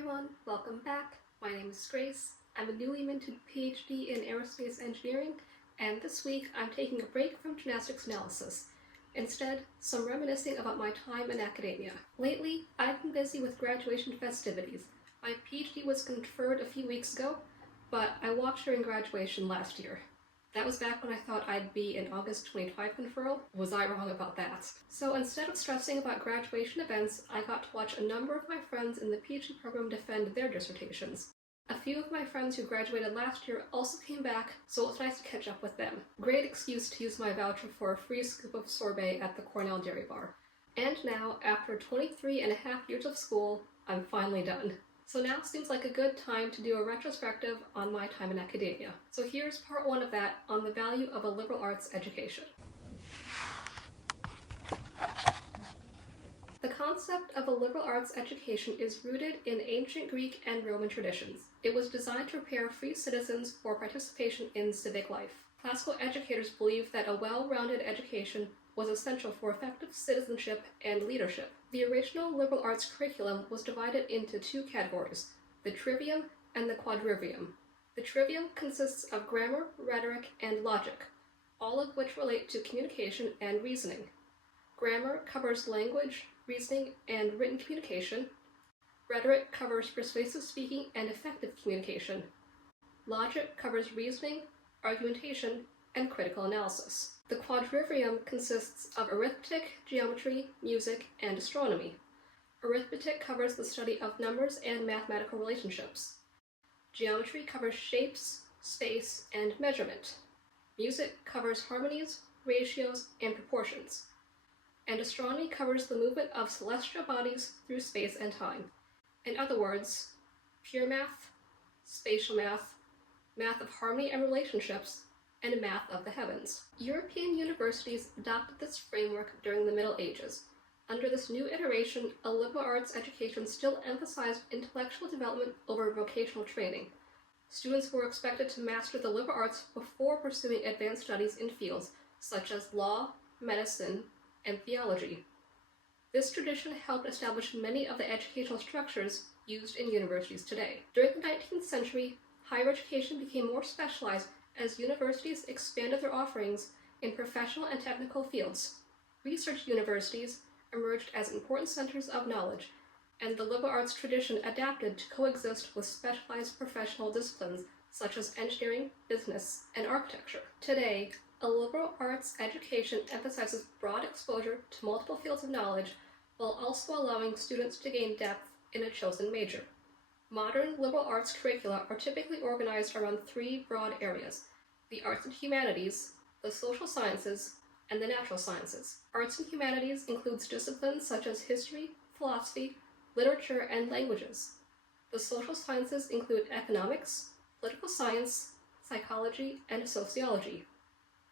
everyone, welcome back. My name is Grace. I'm a newly minted PhD in aerospace engineering, and this week I'm taking a break from gymnastics analysis. Instead, some reminiscing about my time in academia. Lately, I've been busy with graduation festivities. My PhD was conferred a few weeks ago, but I walked during graduation last year. That was back when I thought I'd be in August 2025 conferral. Was I wrong about that? So instead of stressing about graduation events, I got to watch a number of my friends in the PhD program defend their dissertations. A few of my friends who graduated last year also came back, so it was nice to catch up with them. Great excuse to use my voucher for a free scoop of sorbet at the Cornell Dairy Bar. And now, after 23 and a half years of school, I'm finally done. So now seems like a good time to do a retrospective on my time in academia. So here's part one of that on the value of a liberal arts education. The concept of a liberal arts education is rooted in ancient Greek and Roman traditions. It was designed to prepare free citizens for participation in civic life. Classical educators believed that a well-rounded education was essential for effective citizenship and leadership. The original liberal arts curriculum was divided into two categories, the trivium and the quadrivium. The trivium consists of grammar, rhetoric, and logic, all of which relate to communication and reasoning. Grammar covers language, reasoning, and written communication. Rhetoric covers persuasive speaking and effective communication. Logic covers reasoning, argumentation, and critical analysis. The quadrivium consists of arithmetic, geometry, music, and astronomy. Arithmetic covers the study of numbers and mathematical relationships. Geometry covers shapes, space, and measurement. Music covers harmonies, ratios, and proportions. And astronomy covers the movement of celestial bodies through space and time. In other words, pure math, spatial math, math of harmony and relationships, and math of the heavens. European universities adopted this framework during the Middle Ages. Under this new iteration, a liberal arts education still emphasized intellectual development over vocational training. Students were expected to master the liberal arts before pursuing advanced studies in fields such as law, medicine, and theology. This tradition helped establish many of the educational structures used in universities today. During the 19th century, higher education became more specialized as universities expanded their offerings in professional and technical fields. Research universities emerged as important centers of knowledge, and the liberal arts tradition adapted to coexist with specialized professional disciplines such as engineering, business, and architecture. Today, a liberal arts education emphasizes broad exposure to multiple fields of knowledge while also allowing students to gain depth in a chosen major. Modern liberal arts curricula are typically organized around three broad areas: the arts and humanities, the social sciences, and the natural sciences. Arts and humanities includes disciplines such as history, philosophy, literature, and languages. The social sciences include economics, political science, psychology, and sociology.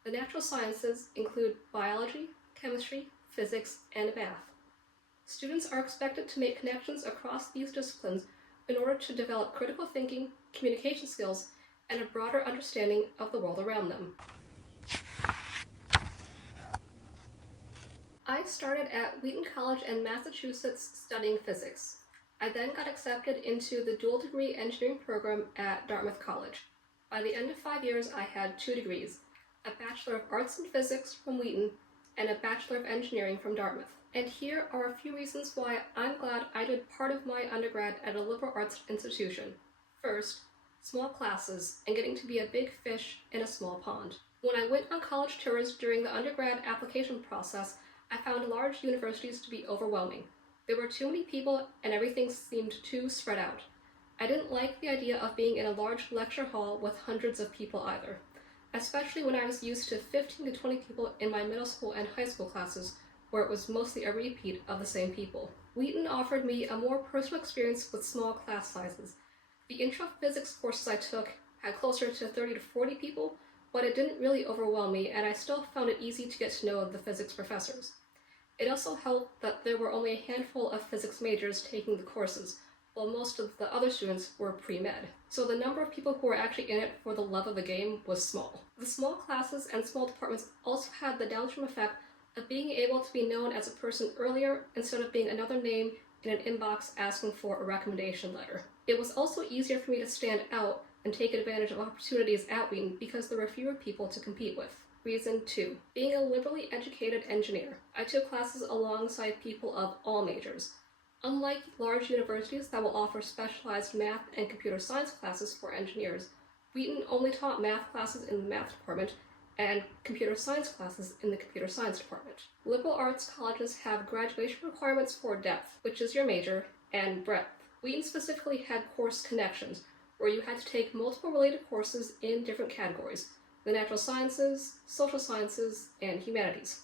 The natural sciences include biology, chemistry, physics, and math. Students are expected to make connections across these disciplines in order to develop critical thinking, communication skills, and a broader understanding of the world around them. I started at Wheaton College in Massachusetts studying physics. I then got accepted into the dual degree engineering program at Dartmouth College. By the end of 5 years, I had 2 degrees, a Bachelor of Arts in Physics from Wheaton and a Bachelor of Engineering from Dartmouth. And here are a few reasons why I'm glad I did part of my undergrad at a liberal arts institution. First, small classes and getting to be a big fish in a small pond. When I went on college tours during the undergrad application process, I found large universities to be overwhelming. There were too many people and everything seemed too spread out. I didn't like the idea of being in a large lecture hall with hundreds of people either, especially when I was used to 15 to 20 people in my middle school and high school classes, where it was mostly a repeat of the same people. Wheaton offered me a more personal experience with small class sizes. The intro physics courses I took had closer to 30 to 40 people, but it didn't really overwhelm me, and I still found it easy to get to know the physics professors. It also helped that there were only a handful of physics majors taking the courses, while most of the other students were pre-med. So the number of people who were actually in it for the love of the game was small. The small classes and small departments also had the downstream effect of being able to be known as a person earlier instead of being another name in an inbox asking for a recommendation letter. It was also easier for me to stand out and take advantage of opportunities at Wheaton because there were fewer people to compete with. Reason 2. Being a liberally educated engineer, I took classes alongside people of all majors. Unlike large universities that will offer specialized math and computer science classes for engineers, Wheaton only taught math classes in the math department and computer science classes in the computer science department. Liberal arts colleges have graduation requirements for depth, which is your major, and breadth. Wheaton specifically had course connections, where you had to take multiple related courses in different categories: the natural sciences, social sciences, and humanities.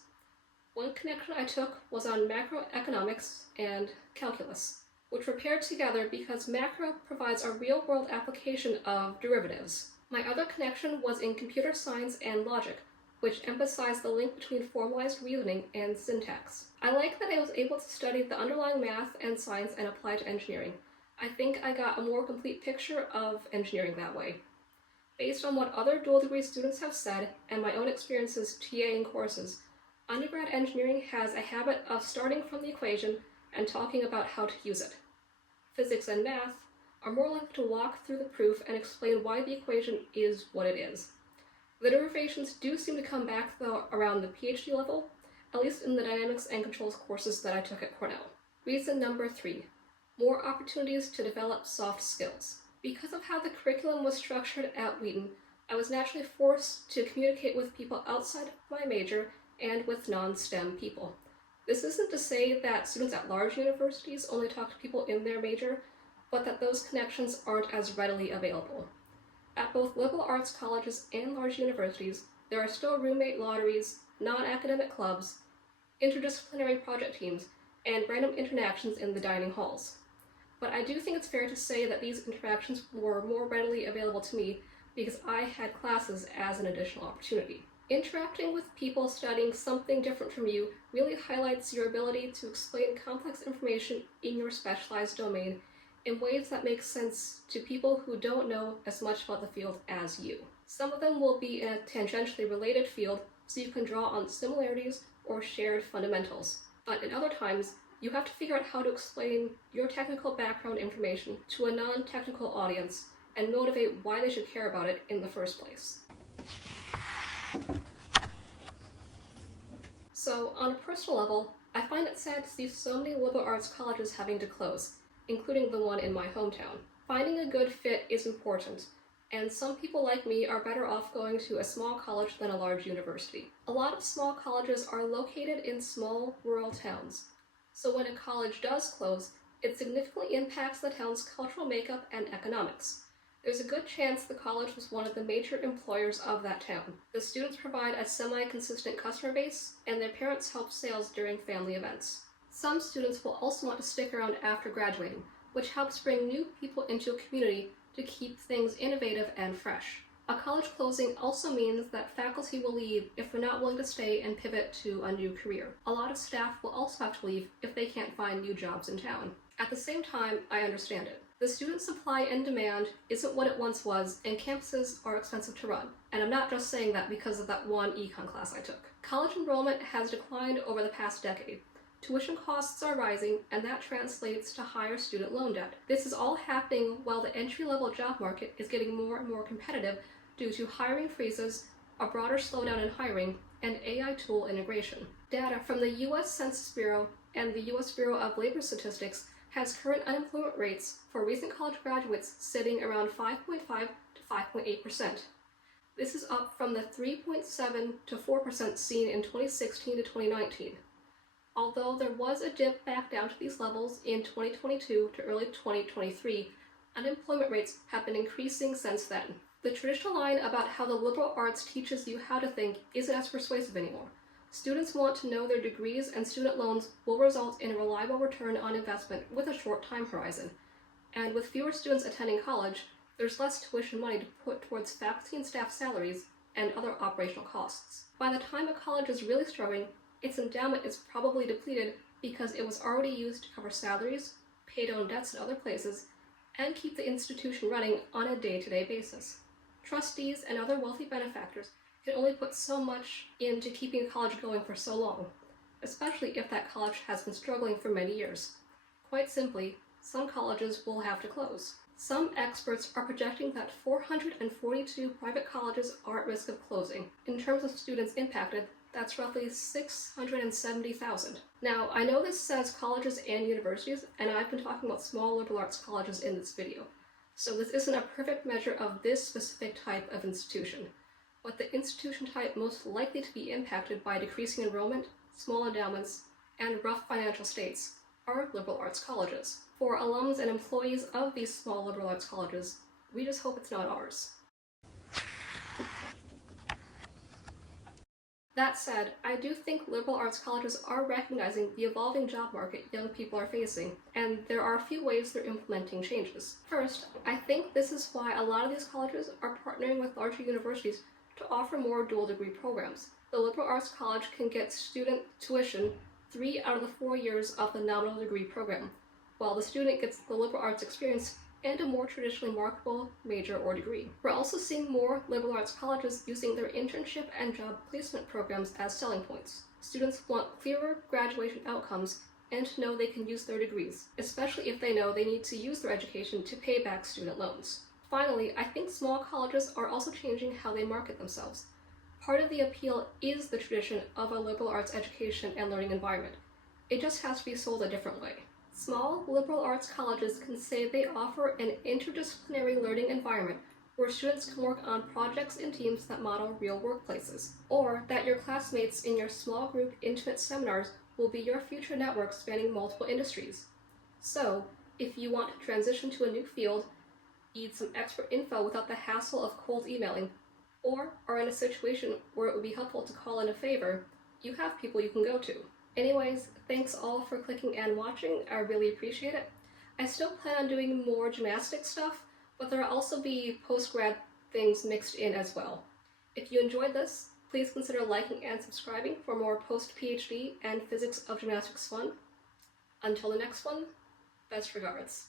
One connection I took was on macroeconomics and calculus, which were paired together because macro provides a real-world application of derivatives. My other connection was in computer science and logic, which emphasized the link between formalized reasoning and syntax. I like that I was able to study the underlying math and science and apply to engineering. I think I got a more complete picture of engineering that way. Based on what other dual degree students have said and my own experiences TAing courses, undergrad engineering has a habit of starting from the equation and talking about how to use it. Physics and math are more likely to walk through the proof and explain why the equation is what it is. The derivations do seem to come back though around the PhD level, at least in the dynamics and controls courses that I took at Cornell. Reason number 3. More opportunities to develop soft skills. Because of how the curriculum was structured at Wheaton, I was naturally forced to communicate with people outside of my major and with non-STEM people. This isn't to say that students at large universities only talk to people in their major, but that those connections aren't as readily available. At both liberal arts colleges and large universities, there are still roommate lotteries, non-academic clubs, interdisciplinary project teams, and random interactions in the dining halls. But I do think it's fair to say that these interactions were more readily available to me because I had classes as an additional opportunity. Interacting with people studying something different from you really highlights your ability to explain complex information in your specialized domain in ways that make sense to people who don't know as much about the field as you. Some of them will be in a tangentially related field, so you can draw on similarities or shared fundamentals. But in other times, you have to figure out how to explain your technical background information to a non-technical audience and motivate why they should care about it in the first place. So, on a personal level, I find it sad to see so many liberal arts colleges having to close, including the one in my hometown. Finding a good fit is important, and some people like me are better off going to a small college than a large university. A lot of small colleges are located in small, rural towns, so when a college does close, it significantly impacts the town's cultural makeup and economics. There's a good chance the college was one of the major employers of that town. The students provide a semi-consistent customer base, and their parents help sales during family events. Some students will also want to stick around after graduating, which helps bring new people into a community to keep things innovative and fresh. A college closing also means that faculty will leave if they're not willing to stay and pivot to a new career. A lot of staff will also have to leave if they can't find new jobs in town. At the same time, I understand it. The student supply and demand isn't what it once was, and campuses are expensive to run. And I'm not just saying that because of that one econ class I took. College enrollment has declined over the past decade. Tuition costs are rising, and that translates to higher student loan debt. This is all happening while the entry-level job market is getting more and more competitive due to hiring freezes, a broader slowdown in hiring, and AI tool integration. Data from the U.S. Census Bureau and the U.S. Bureau of Labor Statistics has current unemployment rates for recent college graduates sitting around 5.5 to 5.8%. This is up from the 3.7 to 4% seen in 2016 to 2019. Although there was a dip back down to these levels in 2022 to early 2023, unemployment rates have been increasing since then. The traditional line about how the liberal arts teaches you how to think isn't as persuasive anymore. Students want to know their degrees, and student loans will result in a reliable return on investment with a short time horizon. And with fewer students attending college, there's less tuition money to put towards faculty and staff salaries and other operational costs. By the time a college is really struggling, its endowment is probably depleted because it was already used to cover salaries, pay down debts in other places, and keep the institution running on a day-to-day basis. Trustees and other wealthy benefactors can only put so much into keeping a college going for so long, especially if that college has been struggling for many years. Quite simply, some colleges will have to close. Some experts are projecting that 442 private colleges are at risk of closing. In terms of students impacted, that's roughly 670,000. Now, I know this says colleges and universities, and I've been talking about small liberal arts colleges in this video, so this isn't a perfect measure of this specific type of institution. But the institution type most likely to be impacted by decreasing enrollment, small endowments, and rough financial states are liberal arts colleges. For alums and employees of these small liberal arts colleges, we just hope it's not ours. That said, I do think liberal arts colleges are recognizing the evolving job market young people are facing, and there are a few ways they're implementing changes. First, I think this is why a lot of these colleges are partnering with larger universities to offer more dual degree programs. The liberal arts college can get student tuition 3 out of the 4 years of the nominal degree program, while the student gets the liberal arts experience and a more traditionally marketable major or degree. We're also seeing more liberal arts colleges using their internship and job placement programs as selling points. Students want clearer graduation outcomes and to know they can use their degrees, especially if they know they need to use their education to pay back student loans. Finally, I think small colleges are also changing how they market themselves. Part of the appeal is the tradition of a liberal arts education and learning environment. It just has to be sold a different way. Small liberal arts colleges can say they offer an interdisciplinary learning environment where students can work on projects and teams that model real workplaces, or that your classmates in your small group intimate seminars will be your future network spanning multiple industries. So, if you want to transition to a new field, need some expert info without the hassle of cold emailing, or are in a situation where it would be helpful to call in a favor, you have people you can go to. Anyways, thanks all for clicking and watching, I really appreciate it. I still plan on doing more gymnastics stuff, but there'll also be post-grad things mixed in as well. If you enjoyed this, please consider liking and subscribing for more post-PhD and physics of gymnastics fun. Until the next one, best regards.